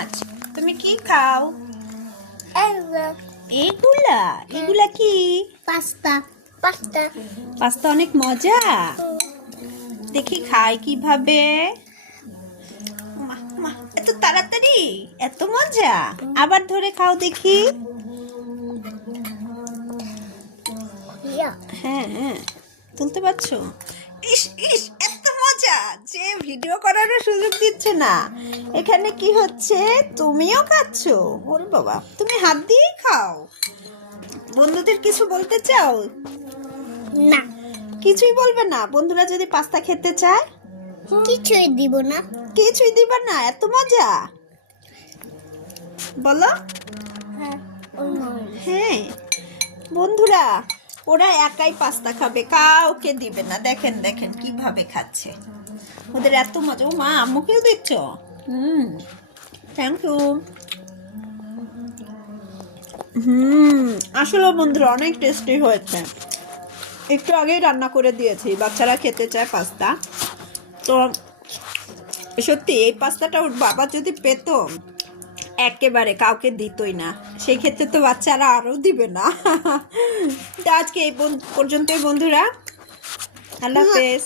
মাছ। তুমি কি খাও? এগুলা এগুলা কি? পাস্তা পাস্তা পাস্তা অনেক মজা। দেখি খাই কিভাবে। মা, মা, এত তাড়াতাড়ি, এত মজা। আবার ধরে খাও দেখি। হ্যাঁ হ্যাঁ, তুলতে পারছো? ইস ইস, এত মজা যে ভিডিও করারও সুযোগ দিচ্ছে না। এখানে কি হচ্ছে? তুমিও খাচ্ছো? ওরে বাবা, তুমি হাত দিয়েই খাও। বন্ধুদের কিছু বলতে চাও? না, কিছুই বলবে না? বন্ধুরা যদি পাস্তা খেতে চায়? কিছুই দিব না। কিছুই দিবা না? এত মজা, বলো। হ্যাঁ বন্ধুরা, ওরা একাই পাস্তা খাবে, কাউকে দিবে না। দেখেন দেখেন কিভাবে খাচ্ছে, ওদের এত মজা। ও মা, আম্মুকেও দিচ্ছ? Thank you. আসলে বন্ধুরা অনেক টেস্টি হয়েছে। একটু আগেই রান্না করে দিয়েছি, বাচ্চারা খেতে চায় পাস্তা। তো সত্যি এই পাস্তাটা ওর বাবা যদি পেত, একেবারে কাউকে দিতই না। সেই ক্ষেত্রে তো বাচ্চারা আরও দিবে না। তো আজকে এই পর্যন্তই বন্ধুরা, আল্লাহ হাফেজ।